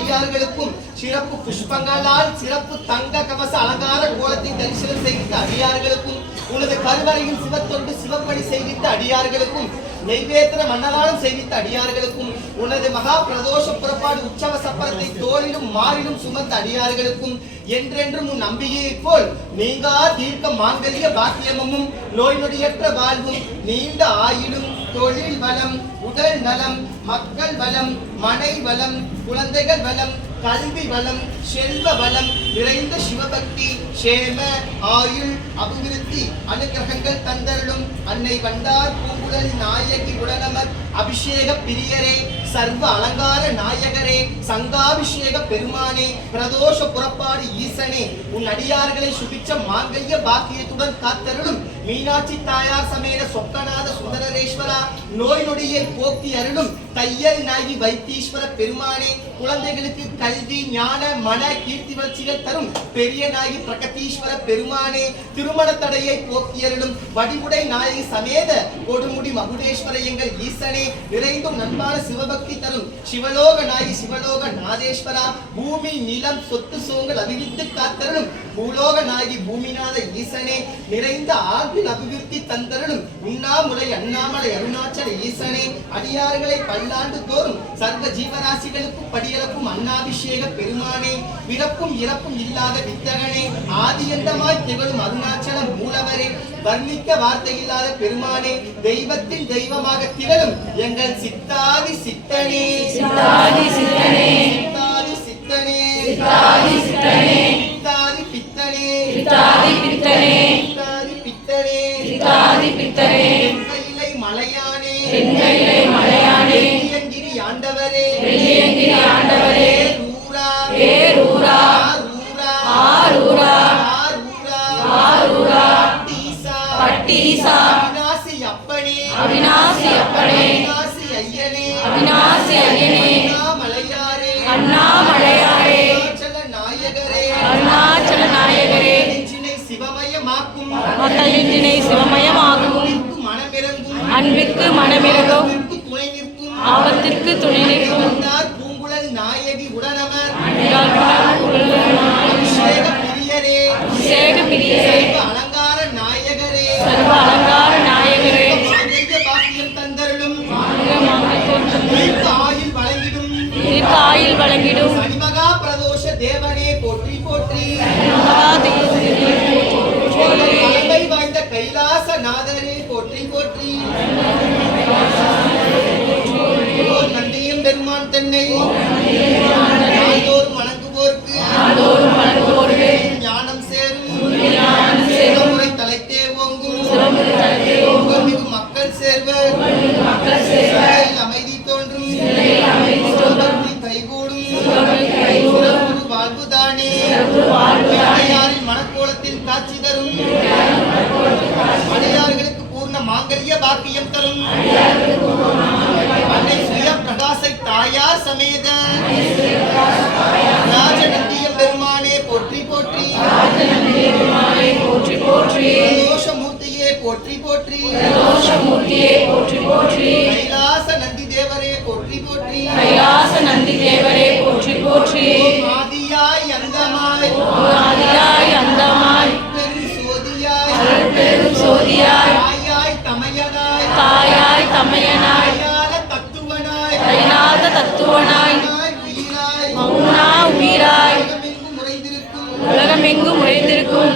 அடியார்களுக்கும் சிறப்பு புஷ்பங்களால் சிறப்பு தங்க கவச அலங்கார கோலத்தை தரிசனம் செய்கின்ற அடியார்களுக்கும் உனது கருவறையில் சிவத்தொண்டு சிவப்பணி செய்கின்ற அடியார்களுக்கும் நெய்வேத்திர மன்னராலும் செய்வித்த அடியார்களுக்கும் உனது மகா பிரதோஷ புறப்பாடு உற்சவ சப்பரத்தை தோளிலும் மாறிலும் சுமந்த அடியார்களுக்கும் என்றென்றும் உன் நம்பிக்கையை போல் நீங்கா தீர்க்க மாங்கல்ய பாக்கியமும் நோய் நொடியற்ற வாழ்வும் நீண்ட ஆயிலும் தொழில் வளம் உடல் நலம் மக்கள் வளம் மனை வளம் குழந்தைகள் வளம் கல்வி வளம் செல்வ வளம் நிறைந்த சிவபக்தி சேம ஆயுள் அபிவிருத்தி அனுகிரகங்கள் தந்தருளும் அன்னை வண்டார் பூங்குழல் நாயகி உடனமர் அபிஷேக பிரியரே சர்வ அலங்கார நாயகரே சங்காபிஷேக பெருமானே பிரதோஷ புறப்பாடு ஈசனே உன் அடியார்களை சுபிச்ச மாங்கல்ய பாக்கியத்துடன் காத்தருளும் மீனாட்சி தாயார் சமேத சொக்கநாத சுந்தரேஸ்வரா நோய் நொடியை போக்கி அருளும் தையல் நாயகி வைத்தீஸ்வர பெருமானே குழந்தைகளுக்கு கல்வி ஞான மன கீர்த்தி வளர்ச்சிகள் தரும் பெரிய நாயகி பிரகதீஸ்வர பெருமானே திருமண தடையை போக்கி அருளும் வடிவுடை நாயகி சமேத கொடுமுடி மகுடேஸ்வர எங்கள் ஈசனே நிறைந்தும் நண்பான சிவபக்தி தரும் சிவலோக நாயகி சிவலோக நாதேஸ்வரா பூமி நிலம் சொத்து சோங்கள் அபிவித்து காத்தருளும் பூலோக நாயகி பூமிநாத ஈசனே நிறைந்த ஆழ்வில் அபிவிருத்தி தந்தருளும் உண்ணாமுலை அண்ணாமலை அருணாச்சல ஈசனே அடியார்களை பல்லாண்டு தோறும் சர்வ ஜீவராசிகளுக்கும் படியளக்கும் அன்னாபிஷேக பெருமானே பிறப்பும் இறப்பும் இல்லாத வித்தகனே ஆதியந்தமாய் திகழும் அருணாச்சல மூலவரே வர்ணிக்க வார்த்தை இல்லாத பெருமானே தெய்வத்தின் தெய்வமாக திகழும் எங்கள் சித்தாதி சித்தனே சித்தாதி சித்தனே சித்தாதி சித்தனே சித்தாதி சித்தனே சித்தாதி பித்தனே சித்தாதி பித்தனே சித்தாதி பித்தனே சித்தாதி பித்தனே கையிலை மலையானே தென்கையிலை மலையானே வெள்ளியங்கிரி ஆண்டவரே வெள்ளியங்கிரி ஆண்டவரே ரூரா ஏரூரா ஆரூரா ஆரூரா பட்டீசா அவிநாசி அப்பனே அவிநாசி அப்பனே அவிநாசி ஐயனே அவிநாசி ஐயனே அண்ணாமலையாரே அண்ணாமலையாரே அருணாச்சல நாயகரே அருணாச்சல நாயகரே நெஞ்சினை சிவமயமாக்கும் மக்கள் நெஞ்சினை சிவமயமாகும் அன்பிற்கு மனமிறங்கும் துணை நிற்கும் ஆபத்திற்கு துணை நிற்கும் வந்தார் பூங்குழல் நாயகி உடனமர் அபிஷேக பிரியரே பிரியரே சர்வ அலங்கார நாயகரே சர்வ அலங்கார நாயகரே மாங்கல்ய பாக்கியம் தந்தருளும் தீர்க்க ஆயுள் வழங்கிடும் தீர்க்க ஆயுள் வழங்கிடும் சனிமகா பிரதோஷ தேவனே போற்றி போற்றி பழமை வாய்ந்த கைலாச நாதரே போற்றி போற்றி நந்தியும் பெருமான் தென்னை நாள்தோறும் வணங்குவோர்க்கு ஞானம் சேரும் முறை தலைத்தே ஓங்கும் மிகு மக்கள் சேர்வர் அமைதி தோன்றும் கைகூடும் வாழ்வுதானே அடியாரின் மனக்கோலத்தில் காட்சி தரும் அடியார்களுக்கு பூர்ண மாங்கல்ய பாக்கியம் தரும் அன்னை சுய பிரகாசை தாயார் சமேத ராஜநந்தியம் பெருமானே போற்றி போற்றி பிரதோஷமூர்த்தியே போற்றி போற்றி கைலாச நந்தி தேவரே போற்றி போற்றி கைலாச நந்தி தேவரே போற்றி போற்றி ஆதியாய் அந்தமாய் அந்தமாய் பெரும் சோதியாய் தாயாய் தமையனாய் தைநாத தத்துவனாய் மௌனா உயிராய் உலகமெங்கும் உறைந்திருக்கும்